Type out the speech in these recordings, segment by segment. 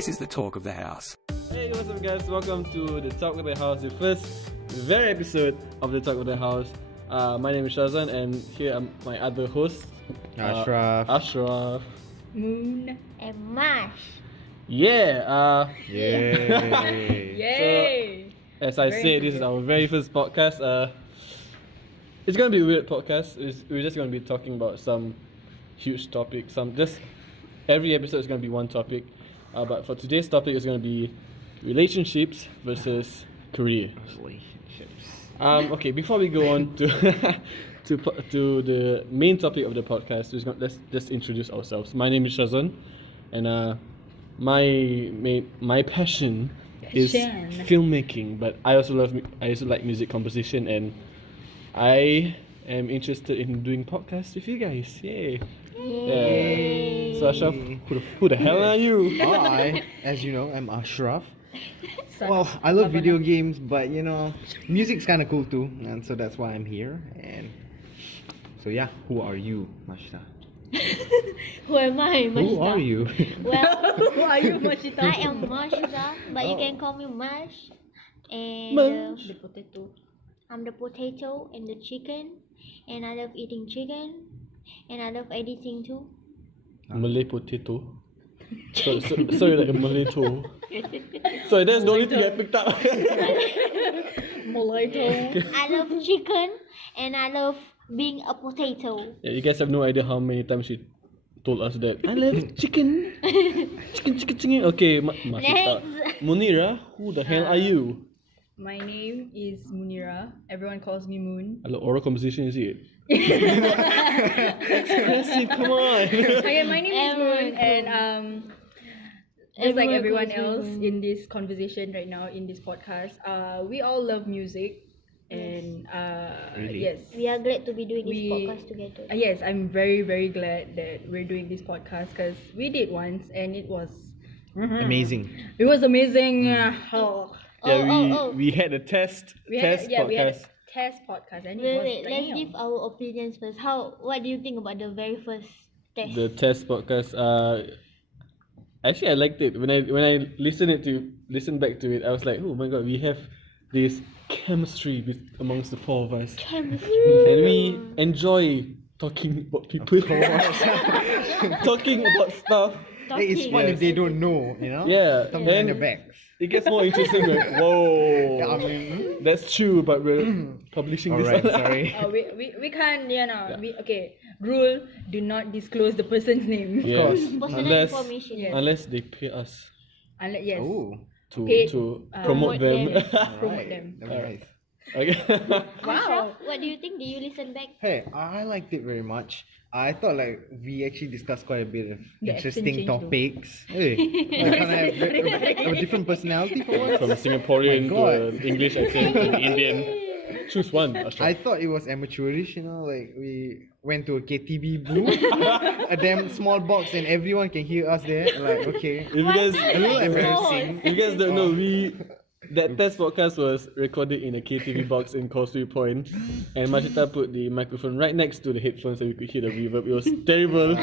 This is the talk of the house. Hey, what's up guys? Welcome to the Talk of the House, the first very episode of the Talk of the House. My name is Syazwan and here are my other hosts. Asyraf. Moon and Mash. Yeah. Yay! So, as I said, this is our very first podcast. It's gonna be a weird podcast. We're just gonna be talking about some huge topics. Every episode is gonna be one topic. But for today's topic, it's gonna be relationships versus career. Okay, before we go on to to the main topic of the podcast, let's just introduce ourselves. My name is Syazwan, and my passion is filmmaking, but I also like music composition, and I am interested in doing podcasts with you guys. Yay! Yeah. So Ashraf, who the hell are you? I, as you know, am Ashraf. Well, I love video games, but you know, music's kind of cool too, and so that's why I'm here. And so yeah, who are you, Mashita? Who am I, Mashita? Who are you? Well, Who are you, Mashita? I am Mashita, but you can call me Mash. And The potato. I'm the potato and the chicken, and I love eating chicken, and I love editing too. Malay potato. Sorry, like a Malay toe. Sorry, that's the only thing I picked up. Molito. I love chicken, and I love being a potato. Yeah, you guys have no idea how many times she told us that I love chicken. Chicken. Okay, Mashita. Next. Munirah, who the hell are you? My name is Munirah. Everyone calls me Moon. Hello, oral composition is it? Expressive, come on. Okay, my name is Moon, and just like everyone else in this conversation right now in this podcast, we all love music, and Really? yes, We are glad to be doing this podcast together. yes, I'm very very glad that we're doing this podcast because we did once and it was Amazing. amazing. We had a test We had a podcast. test podcast and it Wait, was let's damn. give our opinions first. What do you think about the very first test? The test podcast. Actually, I liked it. When I listened back to it, I was like, oh my god, we have this chemistry amongst the four of us, Chemistry. and we enjoy talking about people, talking about stuff. Hey, it's fun if they don't know, you know? Yeah, Talking behind and their backs. it gets more interesting. Like, whoa, Yeah, I mean, that's true, but we're publishing this. alright, sorry. We can't, rule, do not disclose the person's name. Yes, Personal information. Yes. unless they pay us Unless, yes. Oh, to Paid, promote them. Promote right. them. That was nice. Okay. Ashraf, what do you think? Did you listen back? Hey, I liked it very much. I thought like we actually discussed quite a bit of The interesting accent changed though. topics. Hey, I kind of have a different personality for once. From Singaporean Oh my to an English accent to Indian. Choose one, Ashraf. I thought it was amateurish, you know, like we went to a KTV booth, a damn small box, and everyone can hear us there. Like, okay. If you guys, A little embarrassing. if you guys don't know, that test podcast was recorded in a KTV box in Causeway Point, and Mashita put the microphone right next to the headphones so we could hear the reverb. It was terrible.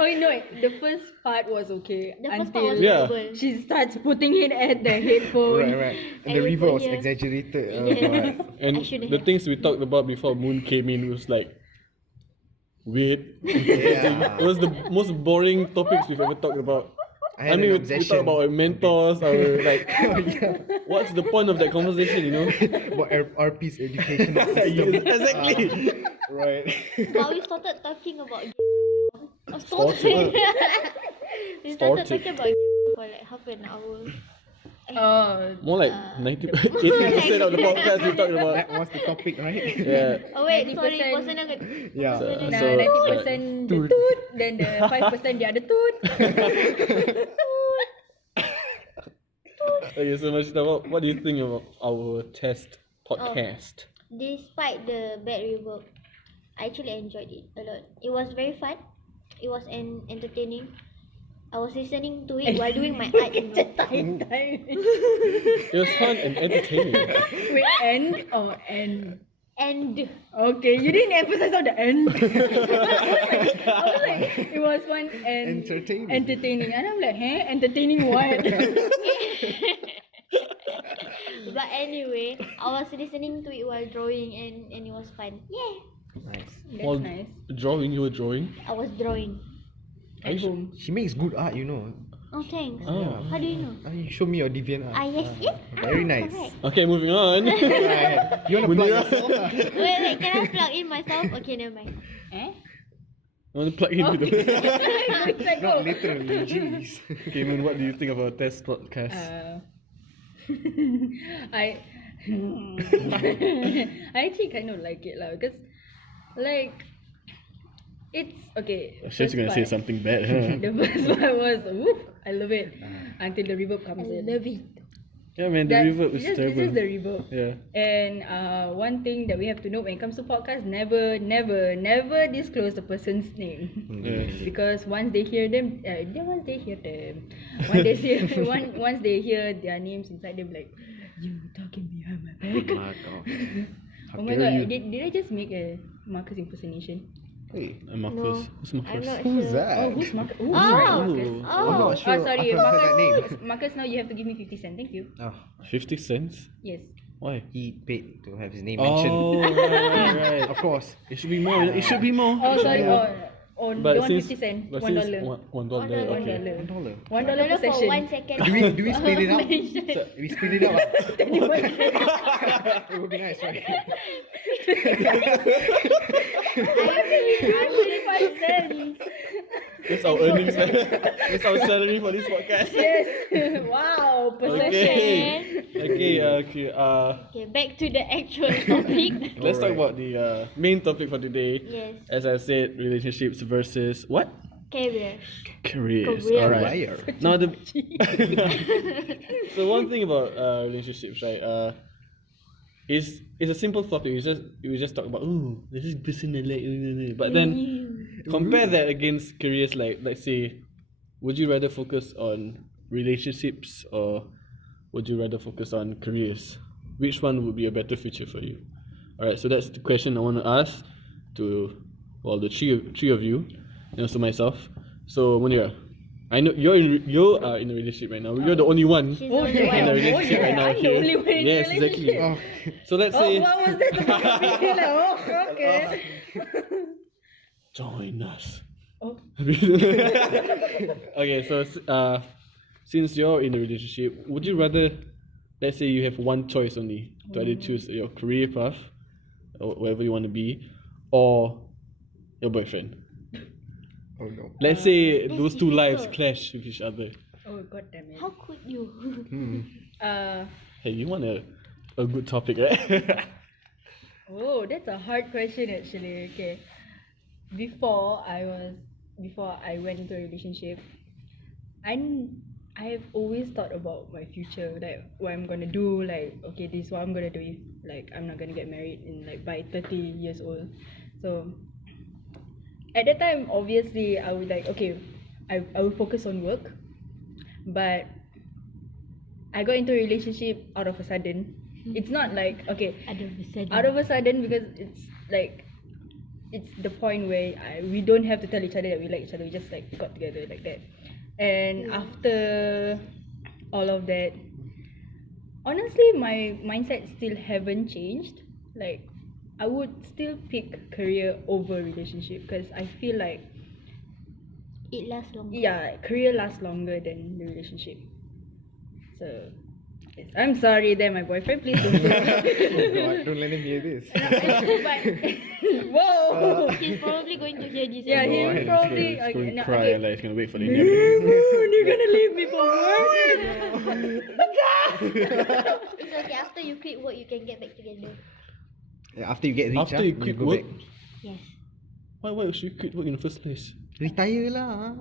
Oh no, the first part was okay The first until part was Yeah. terrible. she starts putting it at the headphone. Right. And And the we reverb put was here. exaggerated. Yes. And I shouldn't the have. things we talked about before Moon came in was like weird. Yeah. It was the most boring topics we've ever talked about. I I mean, had an we obsession. talk about our mentors, our like, what's the point of that conversation, you know? about RP's educational system. Exactly. Right. But we started talking about Started. We started Started. talking about for like half an hour. Oh, More like 80% of the podcast we talked about. That was the topic, right? Yeah. Oh wait, sorry, 90%. personal. Yeah. So- nah, 90% the toot, then the 5% the other toot. Okay, so Mashita, what do you think of our test podcast? Despite the bad reverb, I actually enjoyed it a lot. It was very fun. It was entertaining. I was listening to it while doing my art in my It was fun and entertaining. Wait, end or end? And Okay, you didn't emphasize on the end. I was like, it was fun and entertaining. And I'm like, entertaining what? but anyway, I was listening to it while drawing and it was fun. Yeah, Nice. That's While nice. drawing, you were drawing. I was drawing. At home. She makes good art, you know. Oh, thanks. Oh. How do you know? You show me your deviant art. Yes. Very nice. Correct. Okay, moving on. Right. You wanna plug yourself? Wait, can I plug in myself? Okay, never mind. Eh? I want to plug into the. Not literally, jeez. Okay, Moon, what do you think of our test podcast? I I actually kind of like it lah because like it's okay. She's gonna say something bad, huh? The first part was woof, I love it until the reverb comes in. Love it. Yeah, man, the reverb is it's terrible. just the reverb. Yeah. And one thing that we have to know when it comes to podcast, never disclose the person's name. Yeah. Because once they hear them, once they hear their names inside, they'll be like, you talking behind my back. Mark off. How Oh my dare god, you. did I just make a Marcus impersonation? Hey, Marcus. Who's I'm Marcus? not who's sure. that? Oh, who's Marcus? Oh, Oh. Marcus. I'm Oh. not sure. Oh, sorry, I've heard that name. Marcus, now you have to give me 50 cents. Thank you. Oh, 50 cents? Yes. Why? he paid to have his name mentioned. Oh, right. Of course. It should be more. It should be more. Oh, It should sorry. be more. Oh, But don't want since- 50 cents. but $1. since $1. $1. $1. Okay. $1. $1 per For session. 1 second. Do we split it up? Mention. We split it up. It would be nice, right? I will 25 cents. That's our earnings, man. That's our salary for this podcast. Yes. Wow. Per Okay. session. Okay, Okay, back to the actual topic. let's talk Alright. about the main topic for today. Yes. As I said, relationships versus what? Career. Careers. Career. Alright. Liar. Now the so one thing about relationships, right? It's a simple topic. We just talk about this is person I like, but then compare that against careers. Like let's say, would you rather focus on relationships or would you rather focus on careers? Which one would be a better future for you? Alright, so that's the question I want to ask to the three of you, and also myself. So Munirah, I know you are in a relationship right now. You're the only one She's Oh, on the yeah. in a one. relationship yeah, right now I'm the here. only one in a Yes, exactly. relationship. So let's Oh, say what was that supposed to be? Like, oh, okay. join us. Oh. Okay, so since you're in a relationship, would you rather, let's say you have one choice only to either choose your career path or whatever you want to be, or your boyfriend? Oh no. Let's say That's those two lives difficult. clash with each other. Oh, god damn it. How could you? Hey, you want a good topic, right? Oh, that's a hard question actually. Okay. Before I went into a relationship, I've always thought about my future, like what I'm gonna do, like okay, this is what I'm gonna do if like I'm not gonna get married in like by 30 years old. So at that time obviously I would like okay, I will focus on work. But I got into a relationship out of a sudden. It's not like okay, out of a sudden because it's like it's the point where we don't have to tell each other that we like each other. We just like got together like that. And after all of that, honestly, my mindset still haven't changed. Like I would still pick career over relationship because I feel like It lasts longer. yeah, career lasts longer than the relationship. So yes, I'm sorry there, my boyfriend. Please don't. God, don't let him hear this. Whoa. He's probably going to hear this. Yeah, as he well. He's probably going to no, cry, okay. like he's gonna wait for the You're gonna leave me for work. It's okay. After you quit work, you can get back together. Yeah, after you get rich, After you quit go work, back. Yes. why should you quit work in the first place? Retire lah.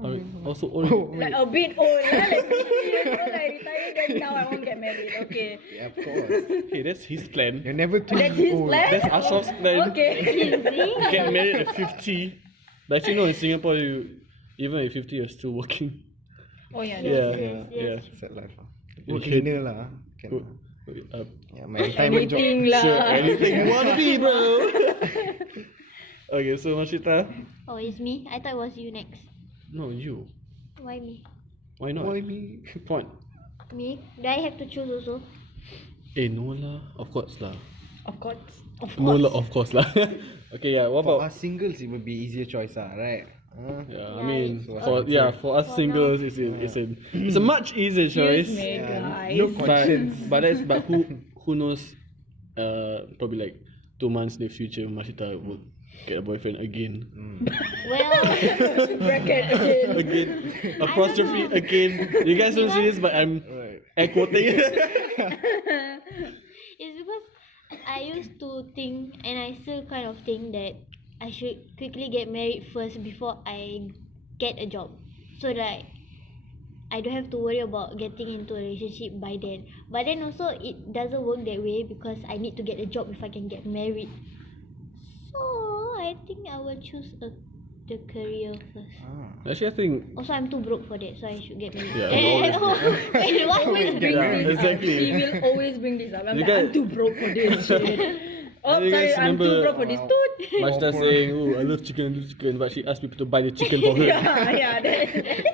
Also old. Oh, Like a bit old, like 50 years old, I retired, then now I won't get married. Okay. yeah, of course. Okay, that's his plan. You're never too That's his old. plan? That's Ashraf's plan. Okay. Get married at 50. But actually, no, in Singapore, even at 50, you're still working. Oh yeah. Yeah, yes, yeah. Sad life. You Work hate- cleaner lah. Can. Yeah, my retirement job. Anything lah. Sure, anything you wanna be, bro. Okay, so Mashita. Oh, it's me. I thought it was you next. No, you. Why me? Why not? Why me? Point. Me? Do I have to choose also? No lah. Of course lah. Of course. Of No course. lah, of course lah. Okay, yeah. What For about? us singles, it would be easier choice, right? Yeah, I Yeah, mean, it's- for us for singles, now. it's a much easier choice. Excuse me, Yeah, guys. no But who knows? Probably like 2 months in the future, Mashita would get a boyfriend again. Well, Bracket again. Again, apostrophe again. You guys don't see this, but I'm Right. air quoting. it's because I used to think, and I still kind of think that I should quickly get married first before I get a job, so that I don't have to worry about getting into a relationship by then. But then also it doesn't work that way because I need to get a job if I can get married. So I think I will choose the career first. Actually, I think Also, I'm too broke for that, so I should get married. Yeah, Eh, you what? Always bring Yeah, this exactly. up. He will always bring this up. I'm You like, I'm guys- too broke for this shit. Oh, You sorry, guys I'm too remember- broke for this. Toot. Mashita saying, "Oh, I love chicken, but she asked people to buy the chicken for her." yeah,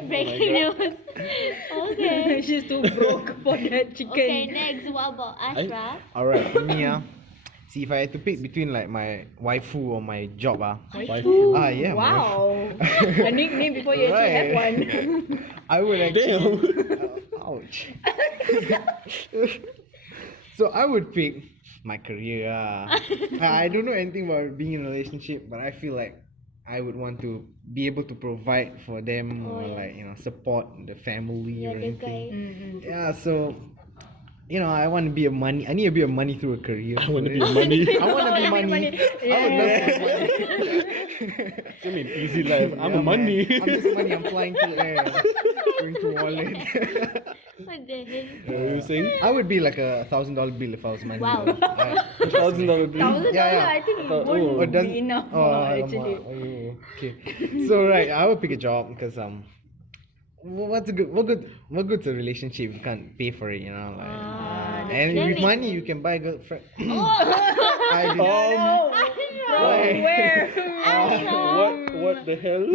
Breaking news. Okay. she's too broke for that chicken. Okay, next, what about Ashraf? Alright, for me, see, if I had to pick between like my waifu or my job, Waifu. yeah. my Wow. A nickname before you actually have one. I would actually. Damn. Ouch. So I would pick my career. I don't know anything about being in a relationship, but I feel like I would want to be able to provide for them or yeah. like support the family You're or the anything. guy. Yeah, so I want to be a money. I need a bit of money through a career. I want to be money. I want to be money. I would love to be money. I mean, easy life. I'm Yeah, a money. man. I'm just money. I'm flying through air, going through wallet. What the hell? What were you saying? I would be like $1,000 bill if I was money. Wow. though. $1,000 bill. $1,000, Yeah. I think it Oh, won't oh, does- be enough actually. Okay. So right, I would pick a job because what good's a relationship if you can't pay for it, and that with makes money you can buy a girlfriend. I did- From where? What the hell?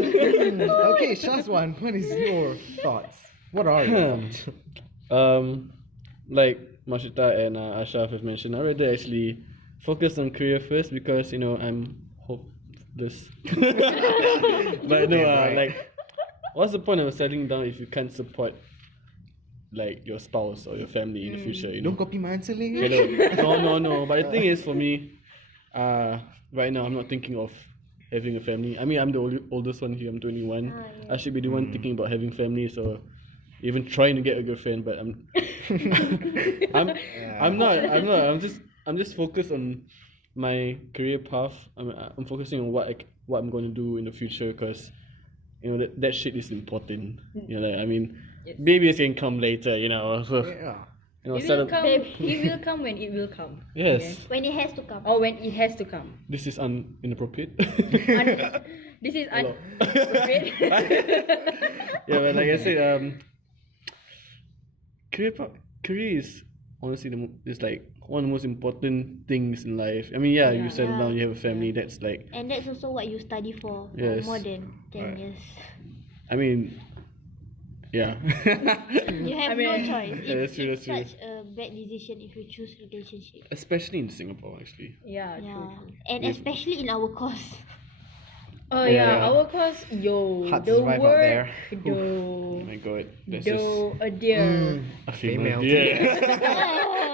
Okay, Syazwan, what is your thoughts? What are your thoughts? Like Mashita and Ashraf have mentioned, I rather actually focus on career first because I'm hopeless. But no, Right. like, what's the point of settling down if you can't support like your spouse or your family in the future? Don't copy my answer, leh. No. But the thing is, for me, right now I'm not thinking of having a family. I mean, I'm the oldest one here. I'm 21. Yeah. I should be the one thinking about having family. So even trying to get a girlfriend, but I'm not. I'm just focused on my career path. I'm focusing on what I'm going to do in the future because that shit is important. I mean, babies can come later. So Yeah. It will settle- come. It will come when it will come. Yes, When it has to come. Or when it has to come. this is inappropriate. This is Hello. inappropriate. Yeah, but like I said, career is honestly is like one of the most important things in life. I mean, yeah, you settle Yeah. down, you have a family. That's like, And that's also what you study for Yes. more than 10 Right. years. I mean, yeah. You have I no mean- choice. Yeah, that's true, It's that's true. such a bad decision if you choose relationship. Especially in Singapore, actually. Yeah, Yeah. true. And Yes. especially in our course. Oh Yeah. yeah, our course, Hard to the survive out word, there. Oh my god, that's just a dear. a female. Female.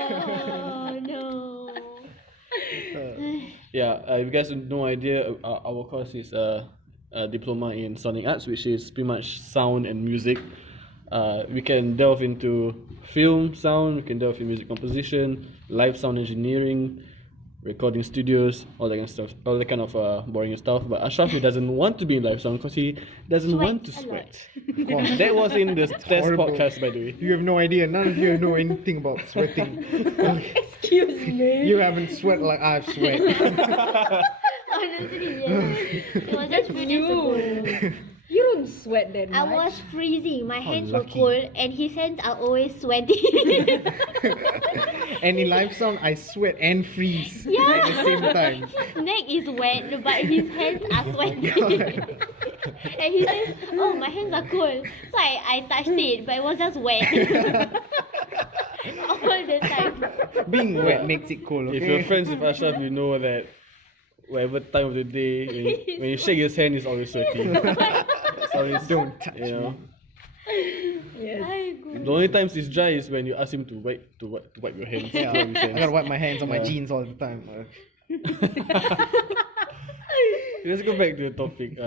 Oh no. Yeah, if you guys have no idea, our course is a diploma in sonic arts, which is pretty much sound and music. We can delve into film sound, we can delve in music composition, live sound engineering, recording studios, all that kind of stuff, all that kind of boring stuff. But Ashraf, he doesn't want to be in live sound because he doesn't want to Sweats a lot. sweat. Of course. That was in the test horrible. podcast, by the way. You have no idea. None of you know anything about sweating. Excuse me. You haven't sweat like I've sweat. Honestly, yeah. It was just pretty simple. You don't sweat that much. I was freezing. My hands were lucky. cold, and his hands are always sweaty. And in live sound, I sweat and freeze Yeah. at the same time. His neck is wet, but his hands are sweaty. And he says, "Oh, my hands are cold." So I touched it, but it was just wet all the time. Being wet makes it cold, okay? If you're friends with Ashraf, you know that whatever time of the day, when you shake his hand, it's always sweaty. It's always, Don't touch you know. Yes. The only times it's dry is when you ask him to wipe your hands. Yeah, That's what he I gotta wipe my hands on my Yeah. jeans all the time. Let's go back to the topic.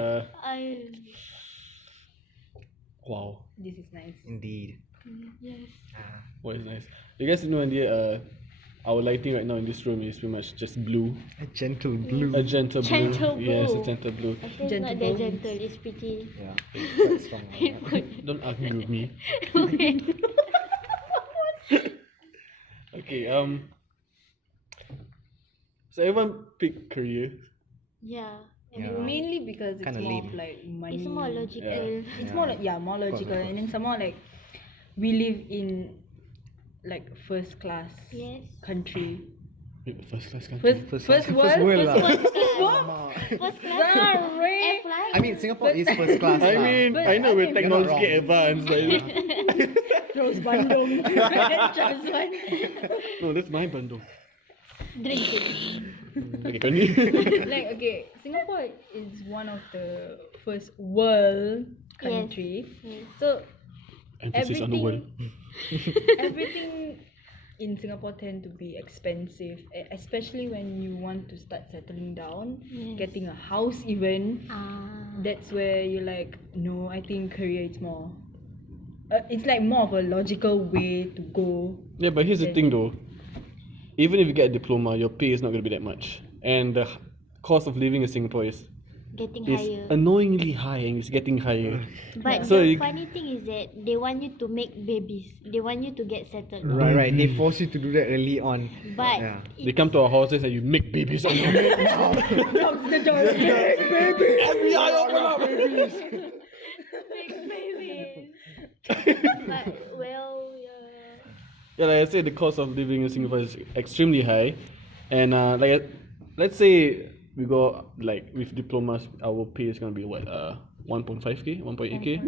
Wow, This is nice. Indeed. Yes. what is nice. You guys have no idea. Our lighting right now in this room is pretty much just blue, A gentle blue. a gentle blue. Gentle Yes, a blue. gentle blue. Actually, it's Gentle not that bones. gentle. It's pretty. Yeah, it's quite strong. Don't argue with me. Okay. Okay. So everyone pick career. Yeah. Yeah. Mainly because it's Kinda more lame. of like money. It's more logical. Yeah. It's more like more logical, Of course. and then some more like we live in like first class Yes. country. First class country. First world. lah. First class. Alamak. First class. Sorry. Air flight. I mean, Singapore is first class. I lah. mean, But I know I we're mean- technologically You're not advanced, but Rose Bandung. Syazwan. no, that's my bundle. Drink it. Okay, continue. Like okay, Singapore is one of the first world country. Yes. So Emphasis on the word. everything in Singapore tend to be expensive, especially when you want to start settling down, Yes. getting a house even. Ah. That's where you're like, no, I think career is more. It's like more of a logical way to go. Yeah, but here's the thing though. Even if you get a diploma, your pay is not going to be that much. And the cost of living in Singapore is Getting is higher. annoyingly high and it's getting higher. But So the you- funny thing is that they want you to make babies. They want you to get settled. Right. They force you to do that early on. But Yeah. They come to our houses and you make babies on your Knocks the door. FBI, open up! make babies. But well, yeah. Yeah, like I said, the cost of living in Singapore is extremely high, and let's say we go like with diplomas, our pay is gonna be what 1.5k, 1.8k,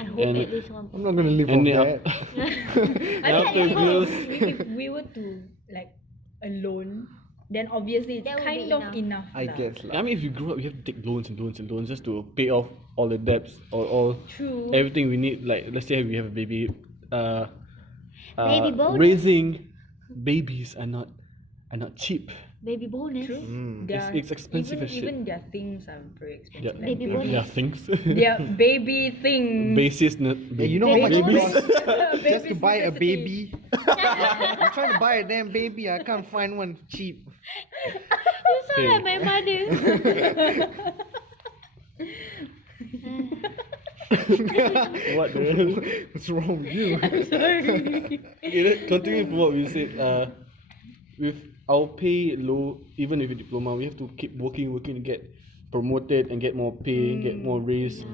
I hope And- at least one. I'm not gonna live and off then that. I after mean, bills, if we were to like alone, then obviously it's That would be kind of enough. I lah. guess I mean, if you grow up, you have to take loans and loans and loans just to pay off all the debts or all True. everything we need. Like let's say we have a baby, Baby bonus. raising babies are not cheap. Baby bonus. True. Mm. Their- It's expensive even, as shit. Even their things are very expensive. Yeah, like Baby bonus. yeah, things. their baby things. Basis. Yeah, you know how much it Baby costs bonus. just to buy a Baby's baby? I'm trying to buy a damn baby. I can't find one cheap. You sound like my mother. What the hell? What's wrong with you? Okay, let's continue from what we said. With our pay low, even with a diploma, we have to keep working to get promoted and get more pay, get more raise.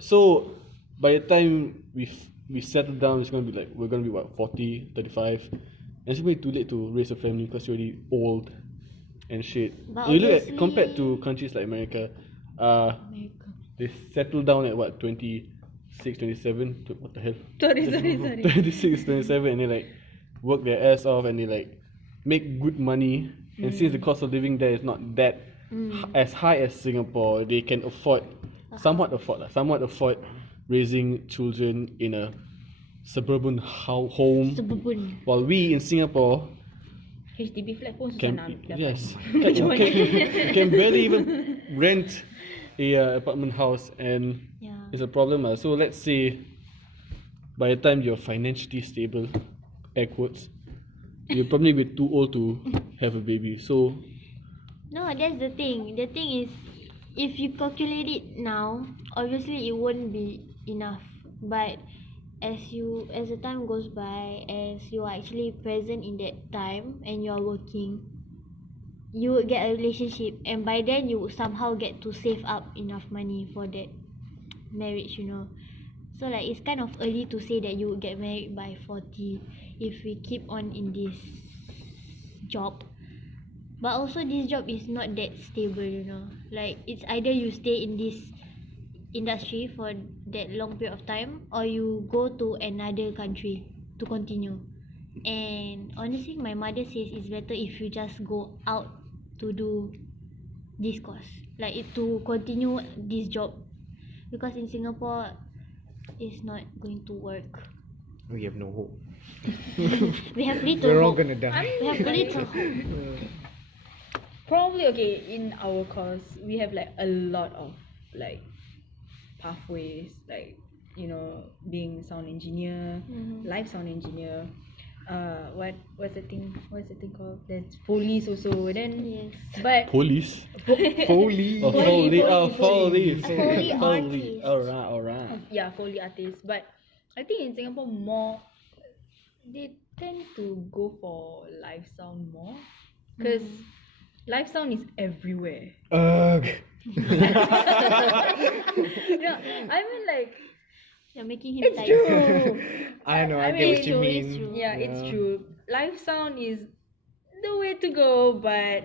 So by the time we settle down, it's gonna be like we're gonna be what 40, 35, and it's gonna be too late to raise a family because you're already old and shit. But You look at obviously- compared to countries like America, they settle down at what 26, 27. What the hell? Sorry. 26, 27, and they like work their ass off and they like make good money. And since the cost of living there is not that as high as Singapore, they can somewhat afford raising children in a suburban home. Suburban. While we in Singapore HDB flat pun susah can nak dapat. can barely even rent a apartment house, and Yeah. it's a problem. So let's say by the time you're financially stable, air quotes, you'll probably be too old to have a baby. So No, that's the thing. The thing is, if you calculate it now, obviously it won't be enough. But as the time goes by, as you are actually present in that time and you are working, you would get a relationship, and by then you would somehow get to save up enough money for that marriage, you know. So like it's kind of early to say that you would get married by 40 if we keep on in this job. But also this job is not that stable, you know. Like it's either you stay in this industry for that long period of time or you go to another country to continue. And honestly my mother says it's better if you just go out to do this course, like to continue this job, because in Singapore it's not going to work. We have no hope. We have little We're all hope. gonna die. We have little hope. Probably okay, in our course we have like a lot of like pathways, like you know, being sound engineer, live sound engineer, what's the thing called, there's police also, then Yes. but Police. Foley. Oh, Foley. Oh, A Foley. Foley artist. Alright. yeah, Foley artists, but I think in Singapore more they tend to go for live sound more because live sound is everywhere. Ugh. Yeah, I mean like You're making him it's like true. I know, I I get what mean, you it's mean. true. Yeah, it's true. Live sound is the way to go, but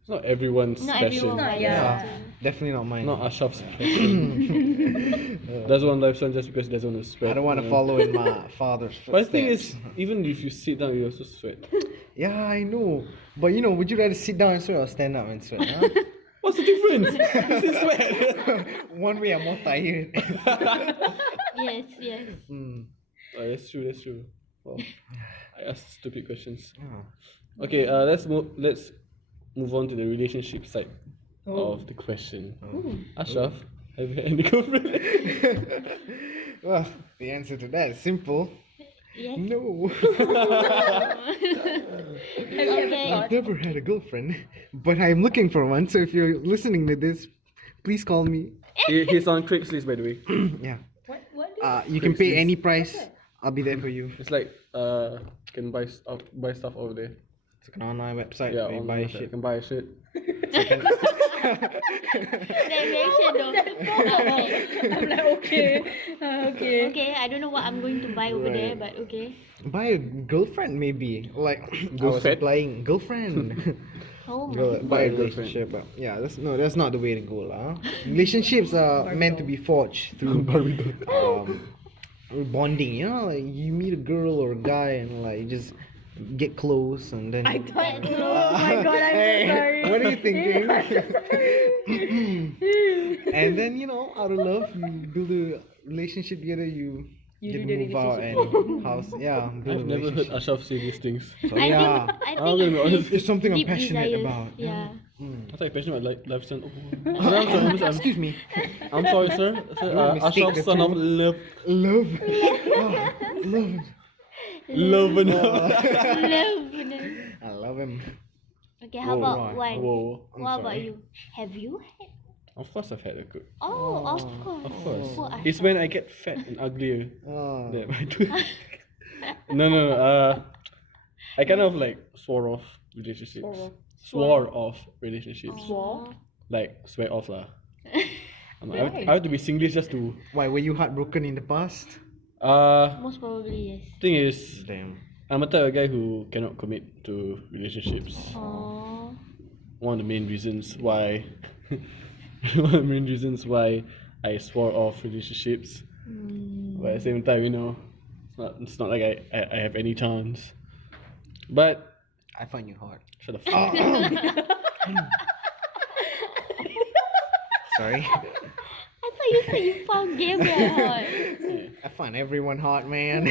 It's not everyone's not passion. everyone Not, likes yeah. it. Definitely not mine. Not Ashraf's passion. Doesn't want live sound just because he doesn't want to sweat. I don't want to you know. follow in my father's footsteps. But the thing is, even if you sit down, you also sweat. Yeah, I know. But you know, would you rather sit down and sweat or stand up and sweat? Huh? What's the difference? It's sweat. One way I'm more tired. Yes, yes. Mm. Oh, that's true. Well, I asked stupid questions. Yeah. Okay, let's move on to the relationship side of the question. Ashraf, have you had any girlfriend? Well, the answer to that is simple. Yes. No. Okay. I've never had a girlfriend, but I'm looking for one. So if you're listening to this, please call me. He's on Craigslist, by the way. Yeah. what You can pay Craigslist. any price. I'll be there for you. It's like can buy stuff over there. It's an online website Yeah, where you online buy website. shit. You can buy a shirt. That reaction though. I'm like okay. Okay, I don't know what I'm going to buy over there, Right. but okay. Buy a girlfriend maybe. Like I was Girlfriend? applying girlfriend. Oh my. Buy Buy a a girlfriend. relationship. But yeah, that's not the way to go, lah. Relationships are meant to be forged through bonding. You know, like you meet a girl or a guy and like you just get close and then. I thought, oh my god, I'm Hey, so sorry. what are you thinking? And then out of love, you build a relationship together. You You get do to the move out relationship. and house. Yeah, build I've a never heard relationship. Ashraf say these things. So, I yeah. think I'm gonna be honest. It's something I'm deep passionate desires. about. Yeah. I thought you're passionate about live sound. Oh. Excuse me. I'm sorry, sir. Don't mistake Ashraf, the son of two. love. Love. Love. Love. Loveness. I love him. Okay, how Whoa, about right. one? Whoa. I'm What about sorry. you? Have you had? Of course I've had a good. Oh, of course. Of course. Poor It's Ashraf. when I get fat and uglier Oh. that I do. No. I kind of like swore off relationships. Swore off relationships. Swore? Like swear off lah. Why? I have to be Singlish just to. Why were you heartbroken in the past? Most probably yes. Thing is, Damn. I'm a type of guy who cannot commit to relationships. Oh. One of the main reasons why I swore off relationships. But at the same time, it's not like I have any chance. But I find you hard. shut the fuck up. Sorry. I thought you said you found Gabriel hot. I find everyone hot, man.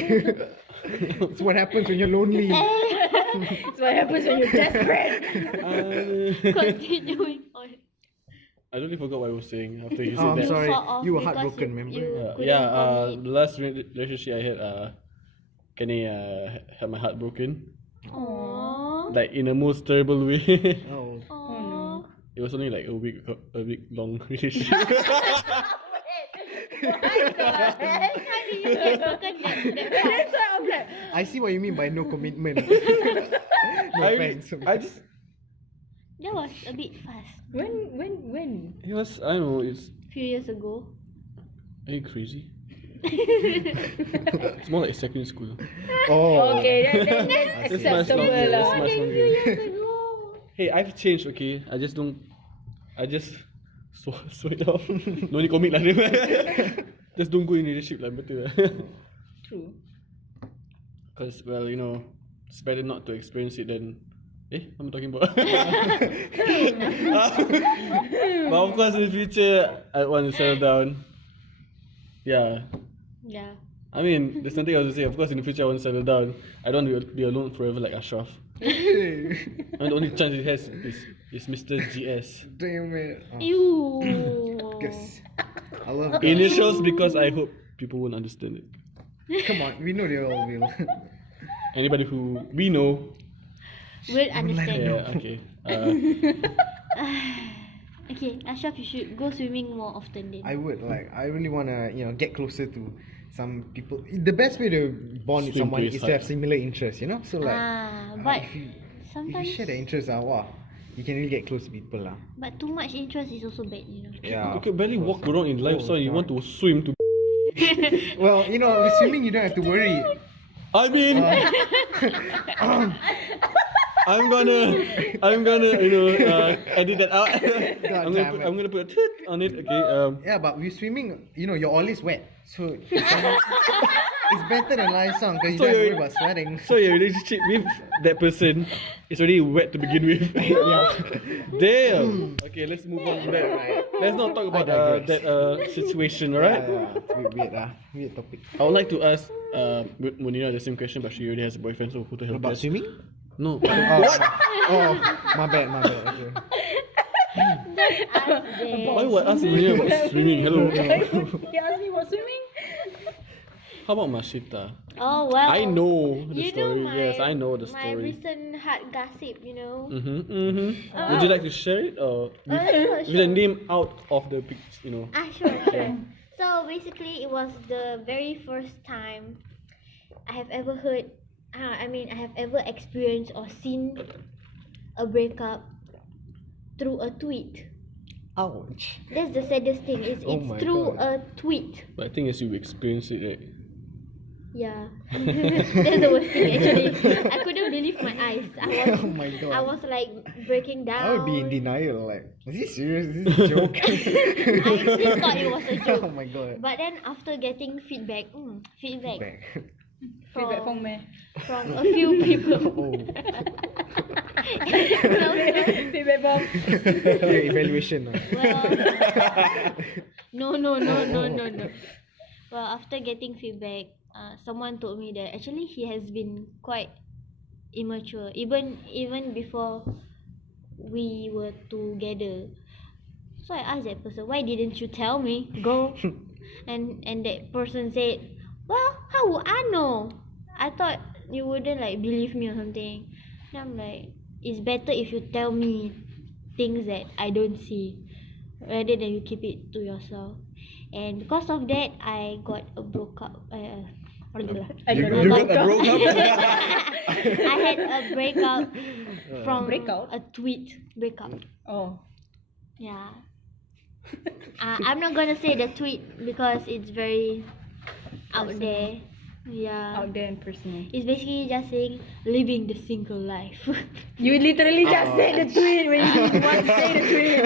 It's what happens when you're lonely. That's what happens when you're desperate. Continuing on. I totally forgot what I was saying after you Oh, said I'm that. sorry. Sort of, You were because heartbroken, remember? couldn't Yeah, commit. the last relationship I had, Kenny had my heart broken. Aww. Like in the most terrible way. Oh. Aww. It was only like a week long relationship. How do you get broken that fast? That's why I'm like, I see what you mean by no commitment. No thanks. I just That was a bit fast. when? it was I don't know, it's Few years ago. Are you crazy? It's more like secondary school. Oh. Okay, that's This much acceptable longer. lah. This much longer. Years ago. Hey, I've changed. Okay, I just sweat off. No need comic lah. Just don't go in leadership lah, betul lah. True. Because, well, you know, it's better not to experience it than... what am I talking about? But of course, in the future, I want to settle down. Yeah. Yeah. I mean, there's nothing else to say. Of course, in the future, I want to settle down. I don't want to be alone forever like Ashraf. And the only chance he has is Mr. GS. Damn it. Oh. Ew. Yes. I love that. Initials because I hope people won't understand it. Come on, we know they all will. Anybody who we know, Will understand. yeah, okay. Okay, Ashraf, you should go swimming more often then. I would I really wanna get closer to some people. The best way to bond with Swim someone place is to hard. have similar interests, you know. So But if you sometimes, share the interests, wow, you can really get close to people, lah. but too much interest is also bad, you know. Yeah. You can barely walk around in life, so Oh, you want God. to swim to. Well, with swimming you don't have to worry. I mean, I'm gonna, edit that out. God damn it. I'm gonna put a tit on it. Okay. Yeah, but with swimming, you're always wet, so it's better than live song because you So don't have to you're- worry about sweating. So your relationship with that person is already wet to begin with. Damn. Okay, let's move on from that. Let's not talk about digress. that situation, alright? Yeah, it's a bit weird, weird topic. I would like to ask Munirah the same question, but she already has a boyfriend, so who the hell About cares? swimming? No. Oh, my bad. Okay. Why would I ask Munirah about swimming? Hello. He asked me about swimming. How about Mashita? Oh well. I know the You story. know my, Yes, I know the my story. recent hard gossip, you know. Would you like to share it or with the name out of the picture? Sure. So basically, it was the very first time I have ever heard. I have ever experienced or seen a breakup through a tweet. Ouch. That's the saddest thing. It's Oh my through God. a tweet. But I think as you experience it, right? Yeah. That's the worst thing actually. I couldn't believe my eyes. Oh my God. I was like breaking down. I would be in denial. Like, is this serious? Is this a joke? I actually thought it was a joke. Oh my God. But then after getting feedback Back. Feedback from where? from a few people. Oh. Feedback from. Your evaluation. Well, no. Well, after getting feedback, someone told me that actually he has been quite immature, even before we were together. So I asked that person, why didn't you tell me, girl? and that person said, well, how would I know? I thought you wouldn't believe me or something. And I'm like, it's better if you tell me things that I don't see, rather than you keep it to yourself. And because of that, I got a broke up. I You got got a broke up? I had a breakup from Breakout? a tweet breakup. Oh. Yeah. I'm not gonna say the tweet because it's very out there. Yeah. Out there and personal. It's basically just saying living the single life. You literally just said the tweet when you didn't want to say the tweet.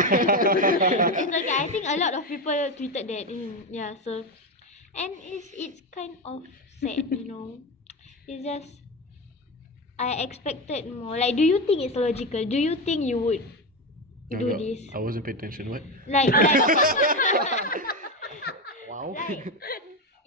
It's okay. I think a lot of people tweeted that. Yeah. So, and it's kind of sad, you know. It's just I expected more. Like, do you think it's logical? Do you think you would do this? I wasn't paying attention. What? Like Wow.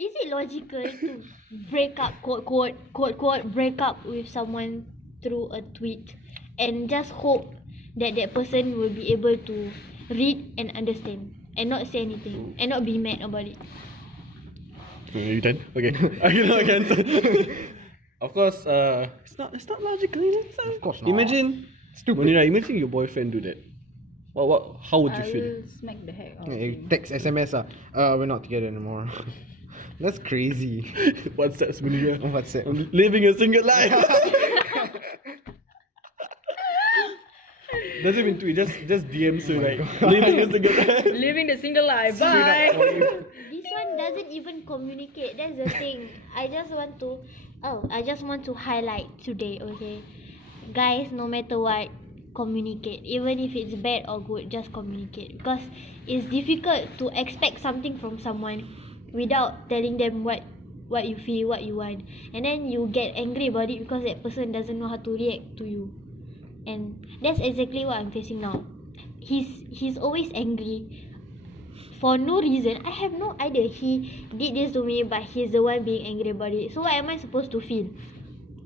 is it logical to break up, quote, break up with someone through a tweet and just hope that that person will be able to read and understand and not say anything and not be mad about it? Are you done? Okay. I can. Of course, it's not logical. Of course not. Imagine, Munirah, imagine your boyfriend do that. How would you I feel? will smack the heck out of Hey, him. text SMS we're not together anymore. That's crazy. What's that, Munirah? What's that? I'm living a single life. Doesn't even tweet, just DMs her like living a single life. Living the single life. Straight Bye. up for you. This one can't even communicate. That's the thing. I just want to highlight today, okay? Guys, no matter what, communicate. Even if it's bad or good, just communicate. Because it's difficult to expect something from someone without telling them what you feel, what you want. And then you get angry about it because that person doesn't know how to react to you. And that's exactly what I'm facing now. He's always angry for no reason. I have no idea. He did this to me, but he's the one being angry about it. So what am I supposed to feel?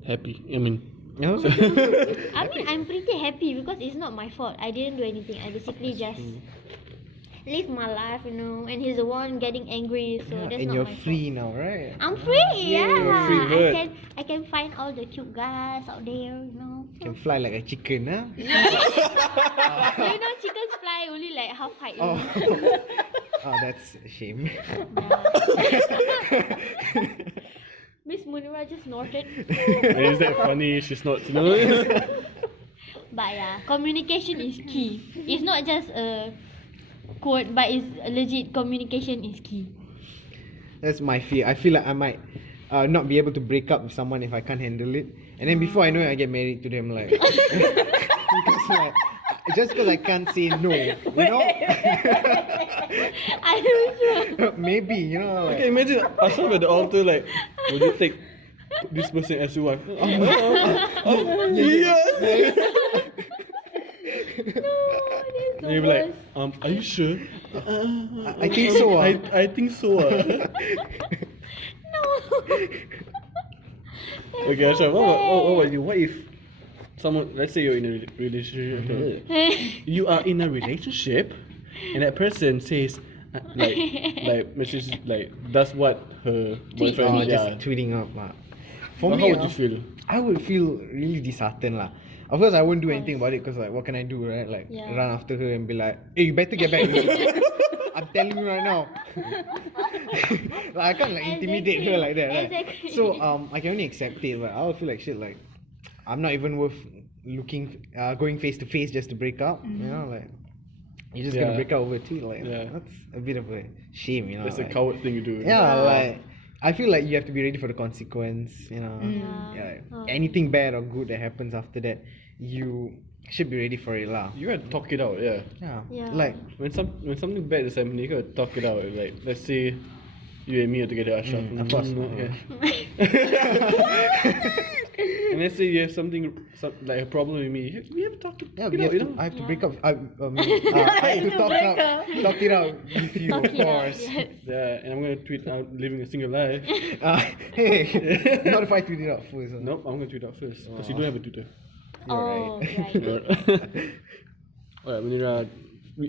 Happy. I mean, No? I mean, I'm pretty happy because it's not my fault. I didn't do anything. I basically just live my life, and he's the one getting angry. So that's and not you're my free now, right? fault. I'm free, yeah. you're a free bird. I can find all the cute guys out there, Can fly like a chicken, huh? Chickens fly only like half height. Oh. Oh, that's a shame. Miss Munirah just snorted. is that funny? She's not. But yeah, communication is key. It's not just a quote, but it's legit. Communication is key. That's my fear. I feel like I might not be able to break up with someone if I can't handle it. And then before I know it, I get married to them. Like, because like, just because I can't say no, I'm sure. Maybe, like, Okay, imagine Ashraf at the altar, like, would you take this person as your wife? Yes. No, And you'll be like, are you sure? I think so. I think so. No. Okay, Ashraf, what about you? What if someone, let's say you're in a relationship, you are in a relationship, and that person says, message, does what her boyfriend, just tweeting up. For But me, how would you feel? I would feel really disheartened. Of course, I won't do anything about it because, like, what can I do, right? Like, run after her and be like, hey, you better get back. I'm telling you right now. Like, I can't, like, intimidate her like that, right? Exactly. So, I can only accept it, but I would feel like shit, like, I'm not even worth going face to face just to break up, like, you're just gonna break up over a tweet, like, that's a bit of a shame, That's like, a coward thing to do. like, I feel like you have to be ready for the consequence, anything bad or good that happens after that, you should be ready for it, lah. You gotta talk it out, yeah. Yeah. Like, When something bad is happening, you gotta talk it out. Like, let's say you and me are together, Ashraf. of course. And let's say you have like a problem with me. We have to talk it yeah, out, we have you to, know? I have to break up. I have to talk it out with you, Talk of it out, course. yes. Yeah, and I'm gonna tweet out living a single life. Hey, not if I tweet it out first. Nope, I'm gonna tweet out first because you don't have a Twitter. Oh, right. Alright, Munirah,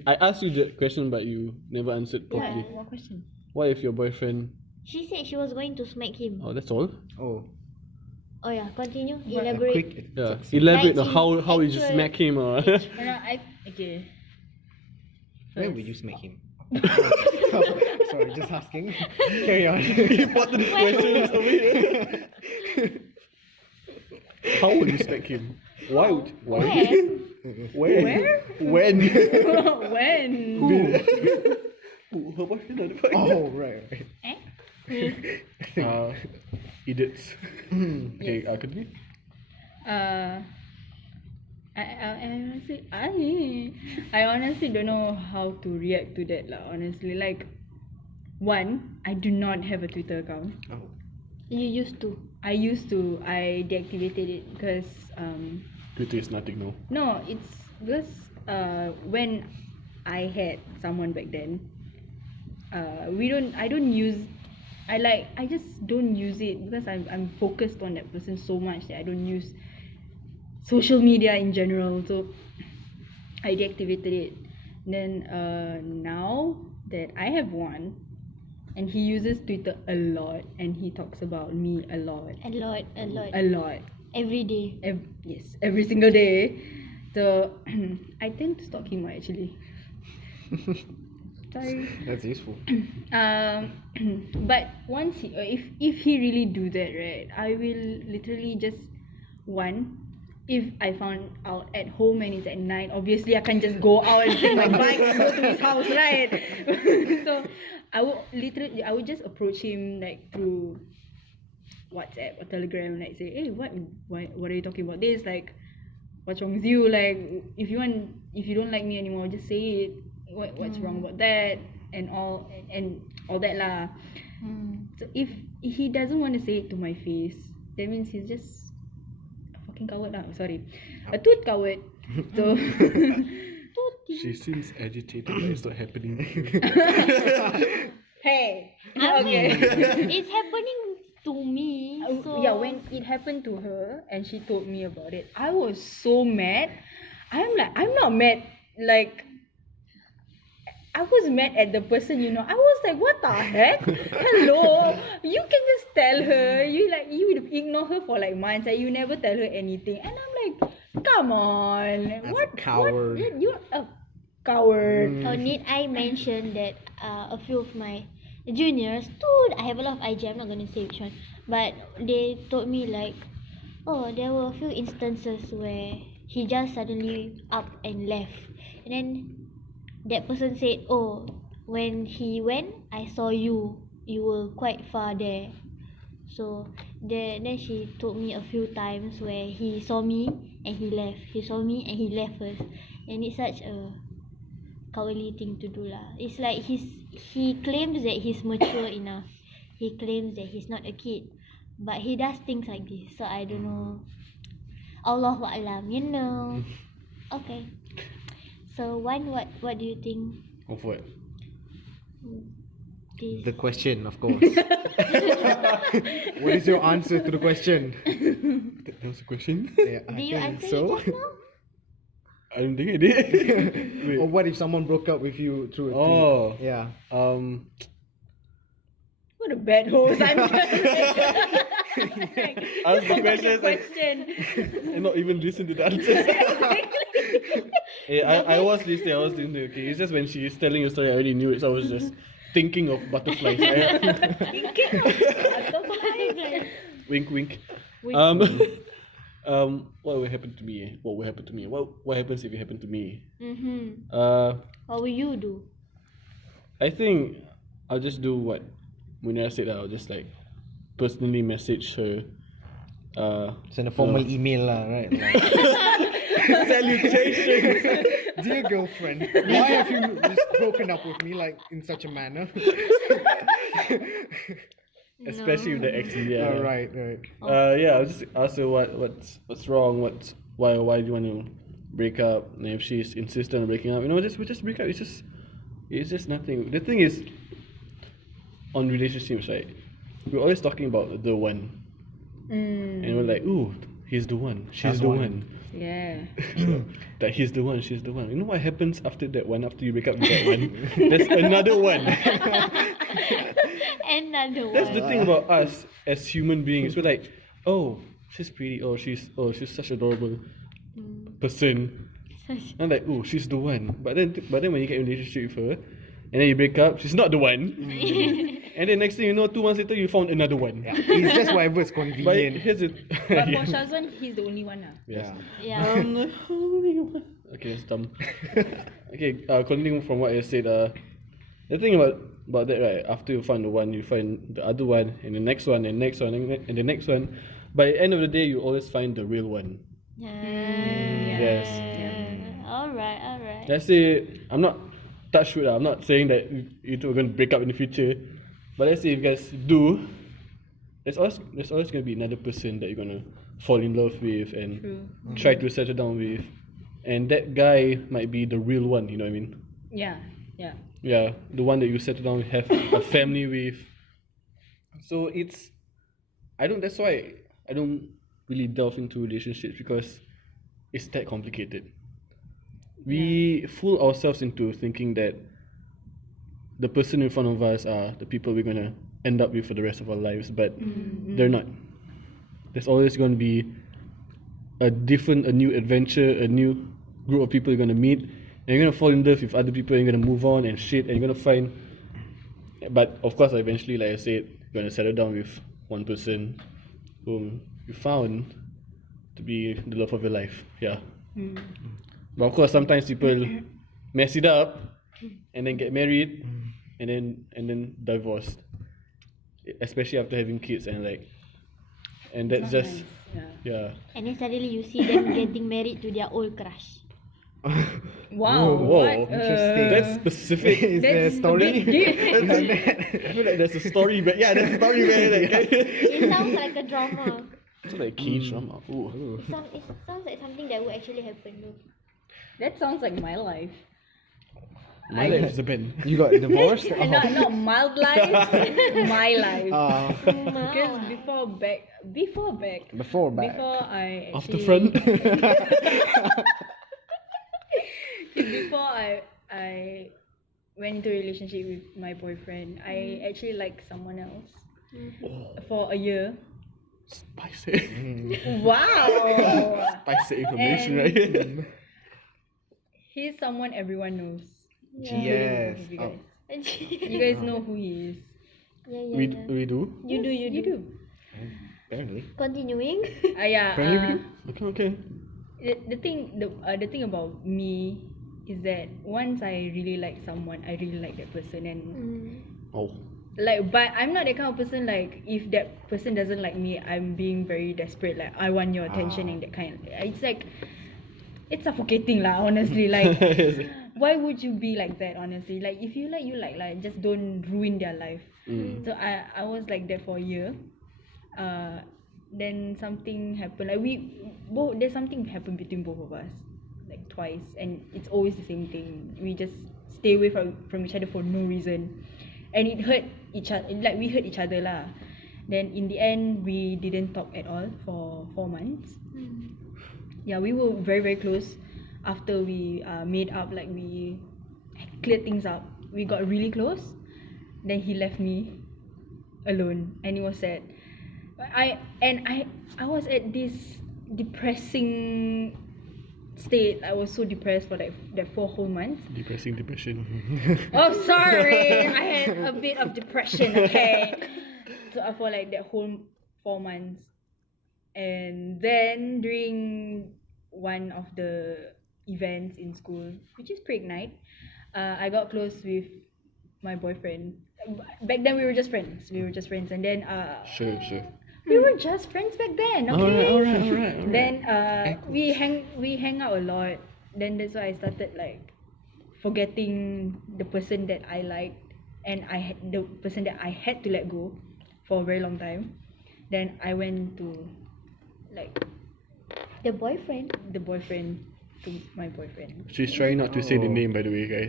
I asked you the question, but you never answered properly. What question? What if your boyfriend? She said she was going to smack him. Oh, that's all. Oh, Oh yeah, continue. a Elaborate. quick. Yeah, elaborate Like on how you just actual- smack him or. Okay. When would you smack him? Sorry, just asking. Carry on. Important questions over here. How would you smack him? Why? Where? Where? When? When? Who? Her boyfriend or the boyfriend? Oh, right. Idiots. Okay, continue. I honestly don't know how to react to that lah. Honestly, like, one, I do not have a Twitter account. Oh. You used to. I deactivated it because Twitter is nothing, no. no, it's because when I had someone back then, I just don't use it because I'm focused on that person so much that I don't use social media in general. So I deactivated it. Then now that I have one, and he uses Twitter a lot, and he talks about me a lot. A lot. A lot. Every day. Yes, every single day. So I tend to stalk him actually. Sorry. That's useful. But once if he really do that, right, I will literally just if I found out at home and it's at night, obviously I can't just go out and take my bike and go to his house, right? So I would just approach him like through WhatsApp or Telegram, like say, hey, what are you talking about this? Like, what's wrong with you? Like, if you don't like me anymore, just say it. What's wrong about that? And all that lah. So if he doesn't want to say it to my face, that means he's just a fucking coward lah. Sorry, a tooth coward. So She seems agitated, but it's not happening. hey, I okay. mean, it's happening to me. So Yeah, when it happened to her and she told me about it, I was so mad. I'm not mad. Like, I was mad at the person, you know. I was like, what the heck? Hello, you can just tell her. You ignore her for like months and you never tell her anything. And I'm like, come on, That's a coward. You're a coward. Oh, need I mention that a few of my juniors, dude, I have a lot of IG, I'm not gonna say which one, but they told me like, oh, there were a few instances where he just suddenly up and left, and then that person said, oh, when he went, I saw you were quite far there. So then she told me a few times where he saw me and he left, he saw me and he left first, and it's such a cowardly thing to do lah. It's like he claims that he's mature enough. He claims that he's not a kid, but he does things like this. So I don't know. Allahu a'lam, you know. Okay. So what do you think? Of what? This The question, of course. What is your answer to the question? That was the question? Yeah, I do you think answer so. it just now? I don't think I did. Wait. Or what if someone broke up with you through? Oh. Yeah. What a bad host. I'm Ask the question and not even listen to the answers. I was listening. Okay, it's just when she is telling a story, I already knew it, so I was just thinking of butterflies. Wink, wink. What will happen to me? What will happen to me? What happens if it happened to me? What will you do? I think I'll just do what Munirah said. I'll just like personally message her. Send a formal email lah, right? Like, Salutations. dear girlfriend, why have you broken up with me like in such a manner? Especially with the ex. Yeah. Oh, right. Yeah. I'll just ask her what's wrong. Why do you want to break up? And if she's insistent on breaking up, we just break up. It's just nothing. The thing is, on relationships, right? We're always talking about the one, and we're like, ooh, he's the one, she's the one. Yeah. That he's the one, she's the one. You know what happens after that one? After you break up with that one, there's another one. Another one. That's the thing about us as human beings. We're like, oh, she's pretty. Oh, she's such adorable person. I'm like, oh, she's the one. But then when you get in a relationship with her, and then you break up, she's not the one. And then next thing you know, 2 months later, you found another one. Yeah. It's just whatever's But convenient. here's it. But for Syazwan, he's the only one lah. Yeah. Yeah. I'm the only one. Okay, it's dumb. Okay, continuing from what I said, the thing about that, right? After you find the one, you find the other one, and the next one, and next one, and the next one. By the end of the day, you always find the real one. Yes. Alright. Let's say I'm not touch wood. I'm not saying that you two are going to break up in the future, but let's say if you guys do, there's always going to be another person that you're going to fall in love with and try to settle down with, and that guy might be the real one. You know what I mean? Yeah. Yeah, the one that you settle down with, have a family with. So that's why I don't really delve into relationships, because it's that complicated. We fool ourselves into thinking that the person in front of us are the people we're gonna end up with for the rest of our lives, but they're not. There's always gonna be a new adventure, a new group of people you're gonna meet, and you're gonna fall in love with other people, and you're gonna move on and shit, and you're gonna find. But of course, eventually, like I said, you're gonna settle down with one person whom you found, to be the love of your life. Yeah. Mm. But of course, sometimes people mess it up and then get married and then divorced, especially after having kids and that's Not just nice. Yeah. yeah. And then suddenly you see them getting married to their old crush. Wow. Whoa, What? interesting. That's specific. Is there a That's story? a bit deep. I feel like there's a story, but yeah, there's a story behind it. It sounds like a drama. It's like K-drama. Ooh. It sounds like something that would actually happen though. That sounds like my life. My life is a band. You got divorced? Not mild life, my life. Because Wow. before I Off actually, the front. before I went into a relationship with my boyfriend, I actually liked someone else for a year. Spicy. Wow. Spicy information, And- right? He's someone everyone knows. Yes. You guys, Yeah, you guys know who he is. yeah. We do. You do. You do. Apparently. Continuing. Yeah. Apparently we do. Okay. The thing about me is that once I really like someone, I really like that person, and Oh. but I'm not that kind of person. Like, if that person doesn't like me, I'm being very desperate. Like, I want your attention and that kind. It's like, it's suffocating lah. Honestly, like, why would you be like that? Honestly, like, if you like, just don't ruin their life. So I was like that for a year. Then something happened. Like, there's something happened between both of us, like twice, and it's always the same thing. We just stay away from each other for no reason, and it hurt each other. Like, we hurt each other lah. Then in the end, we didn't talk at all for 4 months. Yeah, we were very very close. After we made up, like, we cleared things up, we got really close. Then he left me alone, and it was sad. I was at this depressing state. I was so depressed for that 4 whole months. Depression. Oh, sorry, I had a bit of depression. Okay, so for like that whole 4 months, and then during one of the events in school, which is Pre-Ignite, I got close with my boyfriend. Back then we were just friends. And then Sure. we were just friends back then. Okay. Alright. Then we hang out a lot. Then that's why I started like forgetting the person that I liked, and the person that I had to let go for a very long time. Then I went to like The boyfriend. to my boyfriend. She's trying not to say the name, by the way, guys.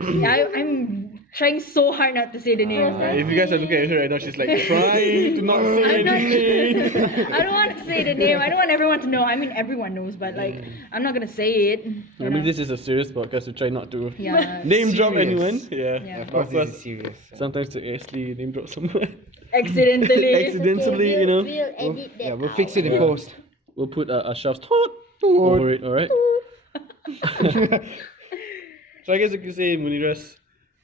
I'm trying so hard not to say the name. If you guys are looking at her right now, she's like trying to not say I'm not- any name. I don't want to say the name. I don't want everyone to know. I mean, everyone knows, but like, I'm not gonna say it. I mean, this is a serious podcast, so try not to Yeah. name drop Serious. anyone. Yeah. Yeah. Of course, this is serious. Sometimes to actually name drop someone. Accidentally. Accidentally, you know. We'll edit that. Yeah, we'll fix it in Yeah. post. We'll put Ashraf's thought over it, alright? So I guess you could say Munirah's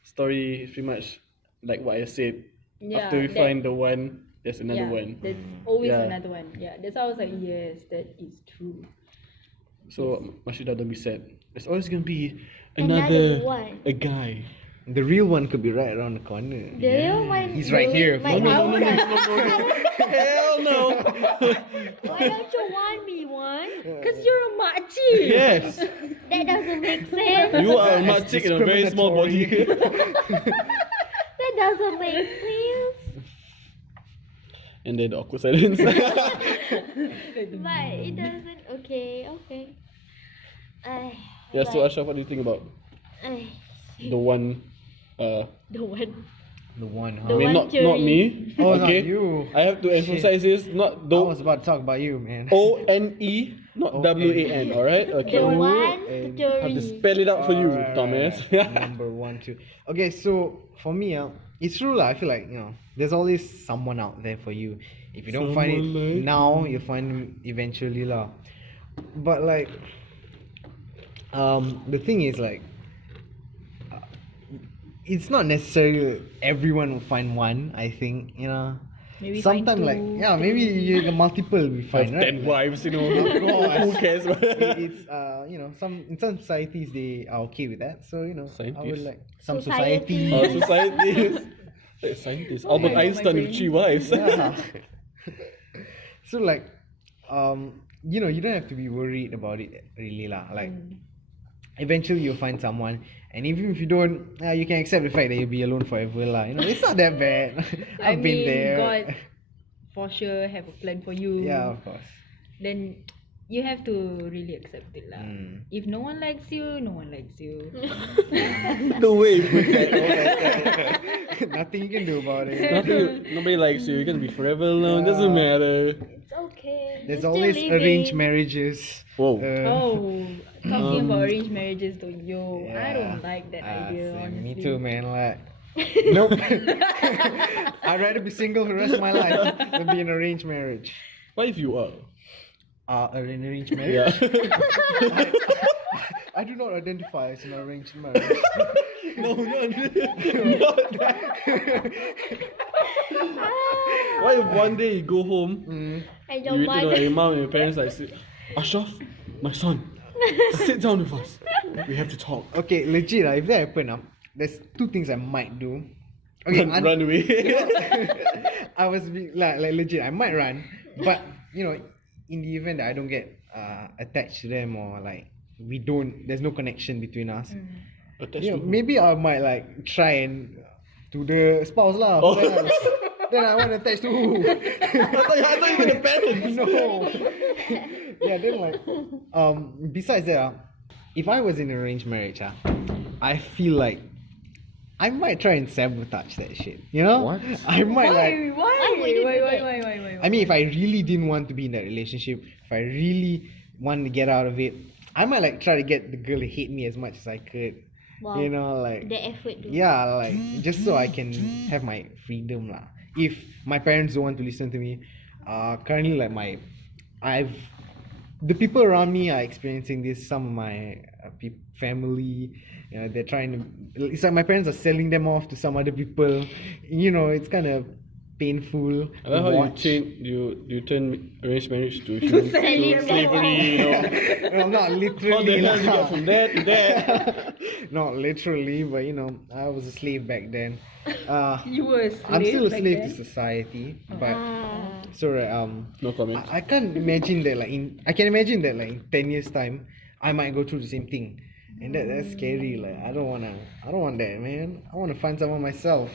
story is pretty much like what I said. Yeah, After we that- find the one, there's another one. There's always Yeah. another one. Yeah, that's how I was like, yes, that is true. So Mashita, don't be sad. There's always gonna be Another another one. a guy. The real one could be right around the corner. The real one. He's right here. My No, no, no, outside. Hell no! Why don't you want me one? Because you're a makcik. Yes! That doesn't make sense. You are a machick in a very small body. That doesn't make sense. And then the awkward silence. But it doesn't. Okay. Yeah, so Ashraf, what do you think about the one? The one. The one, huh? The I mean, one not theory. me. Oh, okay. not you. I have to emphasize this, not I the was about to talk about you, man. O-N-E, not W-A-N, alright? Okay. The one and I have to theory. spell it out for you, Alright, Thomas. Number 1, 2. Okay, so for me, it's true lah. I feel like, there's always someone out there for you. If you don't find Someone it like now, you'll find him eventually lah. But like, the thing is like, it's not necessarily everyone will find one. I think Maybe Sometimes find like two, maybe you the multiple we Have find, right? 10 wives, you know. Of course. Who cares? It's in some societies they are okay with that. So I would Scientists. like some Society. societies. Societies. Like scientists. Albert my Einstein with brain. 3 wives. Yeah. So like, you don't have to be worried about it really lah. Like, eventually you'll find someone, and even if you don't, you can accept the fact that you'll be alone forever lah. It's not that bad. I've been there. God for sure have a plan for you. Yeah, of course. Then you have to really accept it lah. If no one likes you, no one likes you. No way. you put that. Nothing you can do about it. Nobody likes you. You're gonna be forever alone. Doesn't matter. It's okay. There's You're always still living. arranged marriages. Whoa. Oh, talking about arranged marriages though, I Yeah. don't like that idea, same. honestly. Me too, man. Like, nope. I'd rather be single for the rest of my life than be in an arranged marriage. What if you are? An arranged marriage? Yeah. I do not identify as an arranged marriage. No, not that. What if one day you go home, And you your need to know mother. your mom and your parents like say, Ashraf, my son, sit down with us. We have to talk. Okay, legit, if that happen, there's two things I might do. Okay, Run away. I was like legit, I might run, but in the event that I don't get attached to them, or like there's no connection between us, maybe I might like try and to the spouse lah. Oh. Then I want to attach to who? I thought you were the parents. No. Yeah, then like besides that, if I was in an arranged marriage, I feel like I might try and sabotage that shit. What? I might Why? Why would you do that? Why? I mean, if I really didn't want to be in that relationship, if I really wanted to get out of it, I might like try to get the girl to hate me as much as I could. Wow. Like The effort though. yeah, like just so I can have my freedom lah. If my parents don't want to listen to me, currently like the people around me are experiencing this. Some of my family, they're trying to. It's like my parents are selling them off to some other people. It's kind of painful. I love how you watch. turn arranged marriage to slavery, Well, not How the literally. hell you lah. got from there to there? Not literally, but I was a slave back then. You were a slave. I'm still a back slave then? to society, but Ah. so No comment. I can't imagine that I can imagine that like in 10 years time I might go through the same thing, and that's scary. Like I don't want that, man. I want to find someone myself.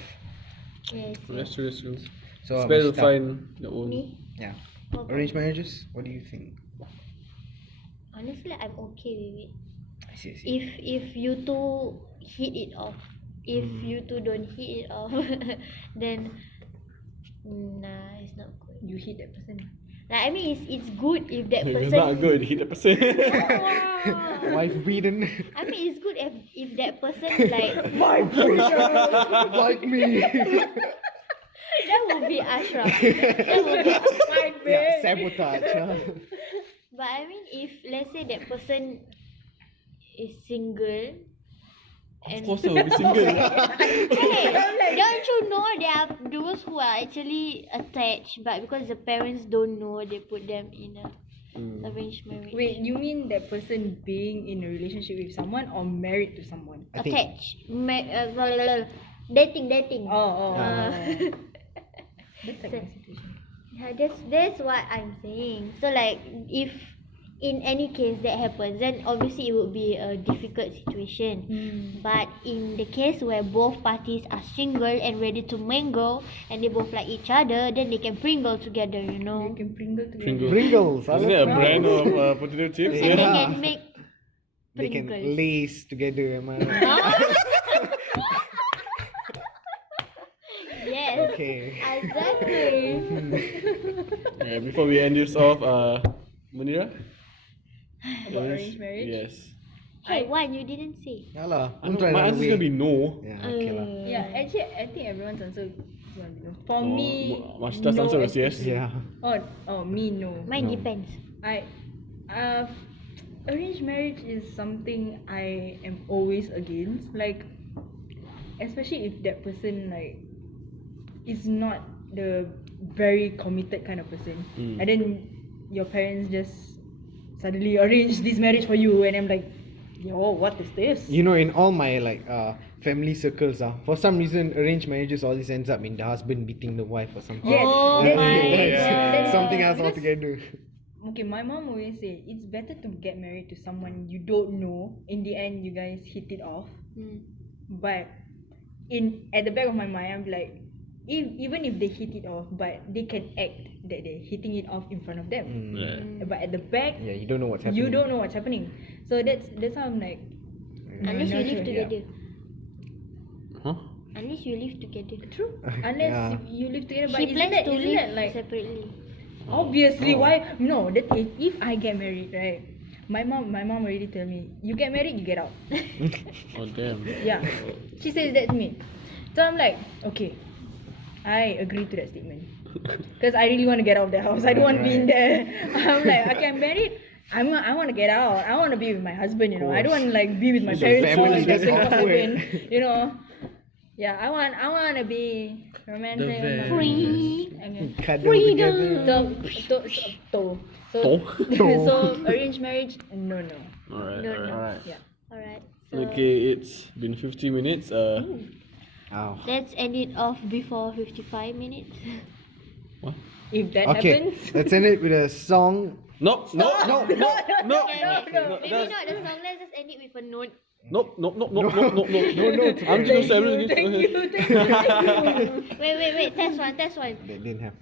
Yes. That's true. So It's better to Mashita, find your own. Me? yeah, What about arranged you? marriages. What do you think? Honestly, I'm okay with it. I see. If you two hit it off, if you two don't hit it off, then nah, it's not good. You hit that person. Like I mean, it's good if that If person. it's not good, hit the person. Wow. Wife beaten. I mean, it's good if that person like Like me. that would be Ashraf. That would be. Yeah, sabotage. But I mean, if let's say that person is single, Of and course I will be single. hey, don't you know there are those who are actually attached, but because the parents don't know, they put them in a arranged marriage. Wait, you mean that person being in a relationship with someone or married to someone? I think- Attached, dating. Oh. That's like So- my situation. Yeah, that's what I'm saying. So like, if in any case that happens, then obviously it would be a difficult situation. But in the case where both parties are single and ready to mingle, and they both like each other, then they can pringle together, You can pringle together. Pringles. Pringles. I Isn't love that a Pringles. brand of potato chips? and they Yeah. can make They can Pringles. lace together. Am I right? Yes, Okay. exactly. Yeah, before we end this off, Munirah? About arranged marriage? Yes. Hey, one you didn't say. Yeah lah. I know, my answer's gonna be no. Yeah. Okay lah. Yeah, actually, I think everyone's answer is gonna be no. For me, Mashita's no, answer was yes. especially. Yeah. Me no. Mine No. depends. Arranged marriage is something I am always against. Like, especially if that person like is not the very committed kind of person, Mm. and then your parents just suddenly arrange this marriage for you, and I'm like, yo, what is this? You know, in all my family circles, for some reason, arranged marriages always ends up in the husband beating the wife or something. Yes, Oh that's- my that's- Something else because- altogether. Okay, my mom always say it's better to get married to someone you don't know. In the end, you guys hit it off. Mm. But at the back of my mind, I'm like, even if they hit it off, but they can act that they're hitting it off in front of them. Yeah. But at the back, Yeah, you don't know what's happening. you don't know what's happening. So that's how I'm like. Unless you not live sure. together. Huh? Unless you live together. True. Unless Yeah. you live together, but She isn't plans that, to isn't live that like separately. obviously Oh. why no? That if I get married, right? My mom already tell me, you get married, you get out. Oh damn. Yeah, she says that to me. So I'm like, okay, I agree to that statement. Because I really want to get out of the house. I don't want to be in there. I'm like, okay, I'm married. I want to get out. I want to be with my husband. You know, I don't want to like be with my It's a parents family, for that's 24/7. You know, yeah. I want to be romantic. The with my- Free. Okay. Cuddle together. So arranged marriage, no. Alright, No, alright. no. Alright. Yeah. Alright. So Okay, it's been 50 minutes. Ow. let's end it off before 55 minutes. What? If that Okay, happens. let's end it with a song. No. Okay, no. maybe That's- not the song. Let's just end it with a note. Nope. No, no, I'm just gonna Thank you. Wait. Test one. That didn't have.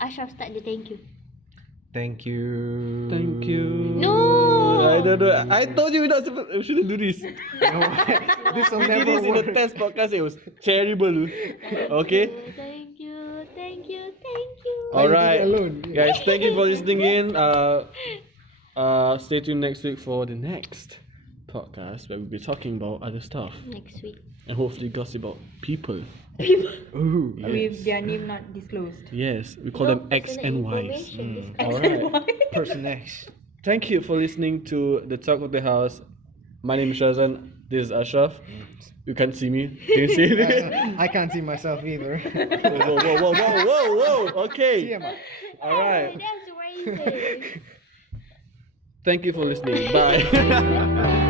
Ashraf, start the thank you. Thank you. Thank you. No. I don't know. I told you we shouldn't do this. No, this will We did never this in the work. test podcast. It was terrible. Okay. Thank you. Why you did it Alright, alone? guys. Thank you for listening in. Stay tuned next week for the next podcast where we'll be talking about other stuff Next week. and hopefully gossip about people. Ooh. With their name not disclosed. Yes, we call them X and Y's. Alright. Person X. Thank you for listening to the Talk of the House. My name is Syazwan. This is Ashraf. You can't see me. Can you see it? I can't see myself either. Whoa. Okay. TMI. Alright. That's crazy. Thank you for listening. Bye.